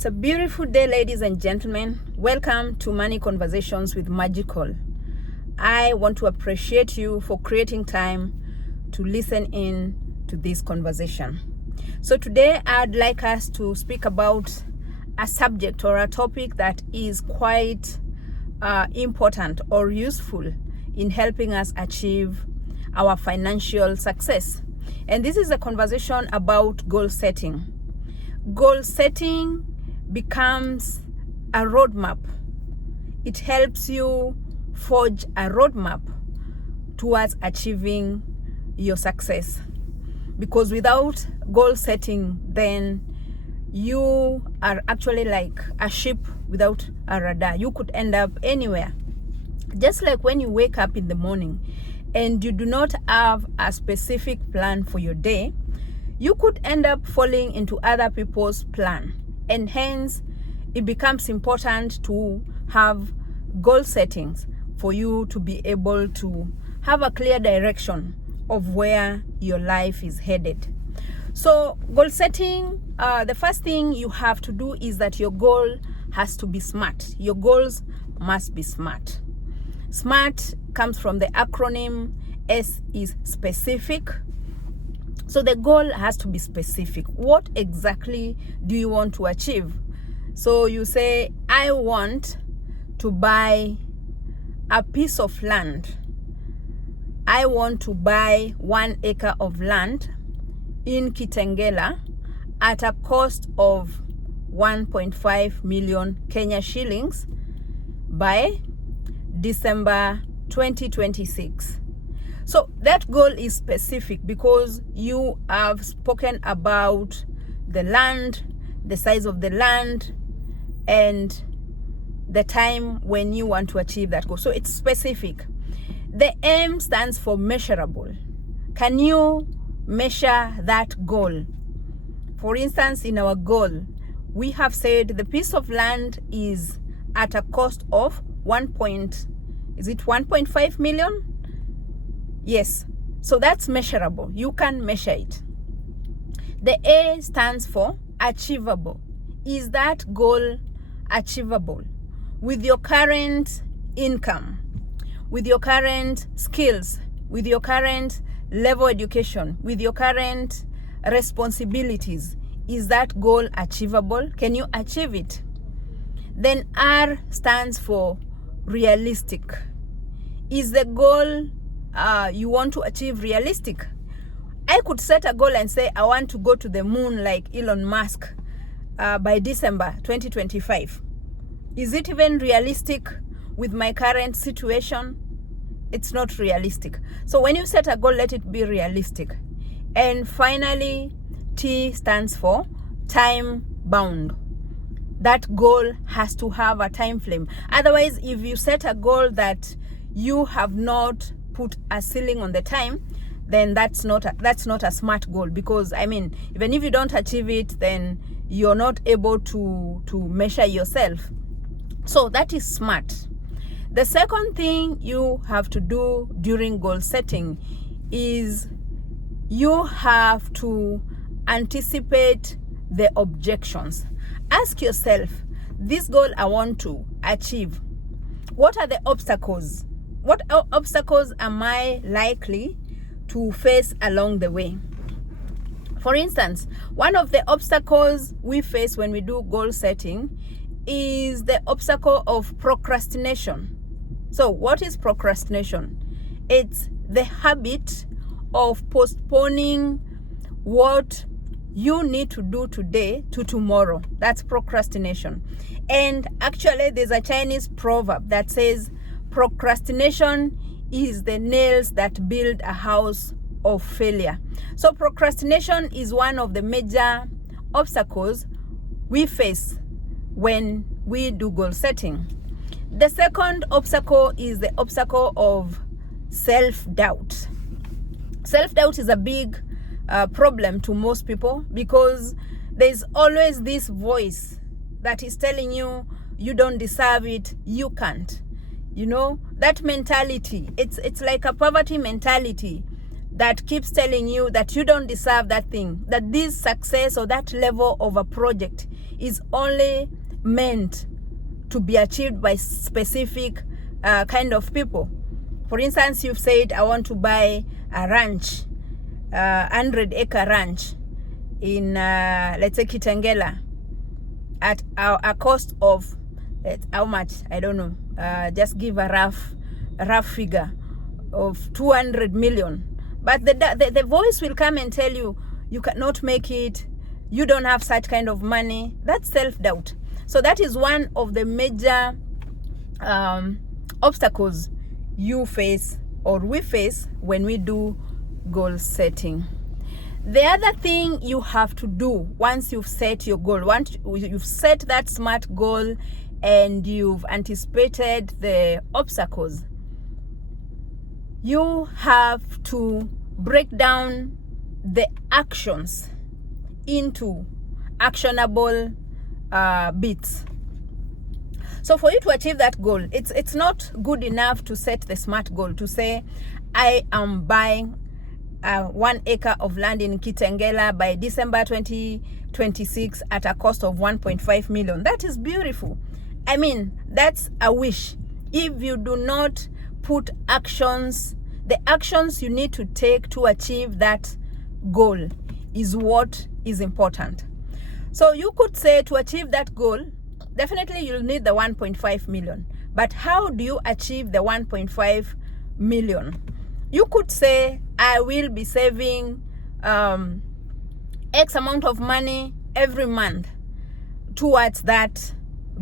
It's a beautiful day, ladies and gentlemen. Welcome to Money Conversations with Magical. I want to appreciate you for creating time to listen in to this conversation. So today I'd like us to speak about a subject or a topic that is quite important or useful in helping us achieve our financial success. And this is a conversation about goal setting. Goal setting becomes a roadmap. It helps you forge a roadmap towards achieving your success. Because without goal setting, then you are actually like a ship without a radar. You could end up anywhere. Just like when you wake up in the morning and you do not have a specific plan for your day, you could end up falling into other people's plan. And hence, it becomes important to have goal settings for you to be able to have a clear direction of where your life is headed. So goal setting, the first thing you have to do is that your goal has to be smart. Your goals must be smart. SMART comes from the acronym. S is specific. So the goal has to be specific. What exactly do you want to achieve? So you say, I want to buy a piece of land. I want to buy 1 acre of land in Kitengela at a cost of 1.5 million Kenya shillings by December 2026. So that goal is specific because you have spoken about the land, the size of the land, and the time when you want to achieve that goal. So it's specific. The M stands for measurable. Can you measure that goal? For instance, in our goal, we have said the piece of land is at a cost of 1.5 million? Yes, so that's measurable. You can measure it. The A stands for achievable. Is that goal achievable with your current income, with your current skills, with your current level education, with your current responsibilities? Is that goal achievable? Can you achieve it? Then R stands for realistic. Is the goal you want to achieve realistic? I could set a goal and say I want to go to the moon like Elon Musk by December 2025. Is it even realistic with my current situation? It's not realistic. So when you set a goal, let it be realistic. And finally, T stands for time bound. That goal has to have a time frame. Otherwise, if you set a goal that you have not put a ceiling on the time, then that's not a smart goal, because I mean, even if you don't achieve it, then you're not able to measure yourself. So that is smart. The second thing you have to do during goal setting is you have to anticipate the objections. Ask yourself, this goal I want to achieve, what are the obstacles? What obstacles am I likely to face along the way? For instance, one of the obstacles we face when we do goal setting is the obstacle of procrastination. So what is procrastination? It's the habit of postponing what you need to do today to tomorrow. That's procrastination. And actually, there's a Chinese proverb that says, procrastination is the nails that build a house of failure. So procrastination is one of the major obstacles we face when we do goal setting. The second obstacle is the obstacle of self-doubt. Self-doubt is a big problem to most people, because there's always this voice that is telling you, you don't deserve it, you can't. You know, that mentality, it's like a poverty mentality that keeps telling you that you don't deserve that thing, that this success or that level of a project is only meant to be achieved by specific kind of people. For instance, you've said, I want to buy a ranch, 100-acre ranch in, let's say, Kitengela, at a cost of, how much? I don't know. Just give a rough figure of 200 million. But the voice will come and tell you, you cannot make it, you don't have such kind of money. That's self-doubt. So that is one of the major obstacles you face or we face when we do goal setting. The other thing you have to do once you've set your goal, once you've set that SMART goal and you've anticipated the obstacles, you have to break down the actions into actionable bits. So for you to achieve that goal, it's not good enough to set the SMART goal to say, I am buying 1 acre of land in Kitengela by December 2026 at a cost of 1.5 million. That is beautiful. I mean, that's a wish. If you do not put actions, the actions you need to take to achieve that goal is what is important. So you could say, to achieve that goal, definitely you'll need the 1.5 million. But how do you achieve the 1.5 million? You could say, I will be saving X amount of money every month towards that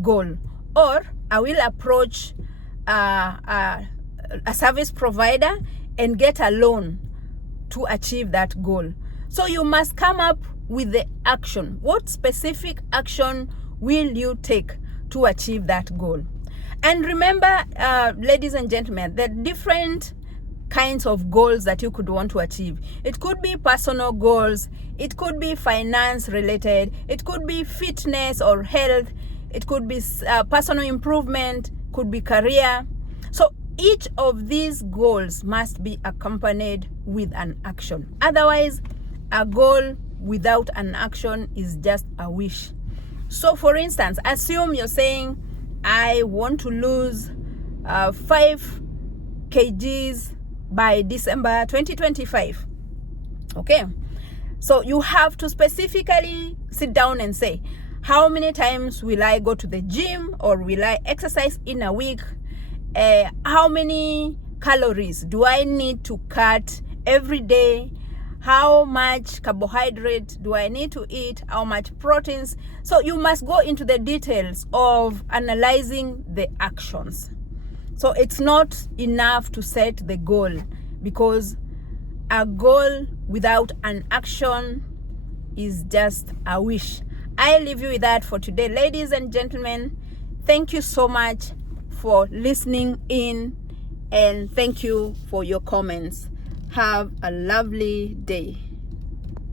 goal. Or I will approach a service provider and get a loan to achieve that goal. So you must come up with the action. What specific action will you take to achieve that goal? And remember, ladies and gentlemen, the different kinds of goals that you could want to achieve. It could be personal goals, it could be finance related, it could be fitness or health, it could be personal improvement, could be career. So each of these goals must be accompanied with an action. Otherwise, a goal without an action is just a wish. So for instance, assume you're saying, I want to lose 5 kgs by December 2025. Okay, so you have to specifically sit down and say, how many times will I go to the gym or will I exercise in a week? How many calories do I need to cut every day? How much carbohydrate do I need to eat? How much proteins? So you must go into the details of analyzing the actions. So it's not enough to set the goal, because a goal without an action is just a wish. I leave you with that for today, ladies and gentlemen. Thank you so much for listening in, and thank you for your comments. Have a lovely day.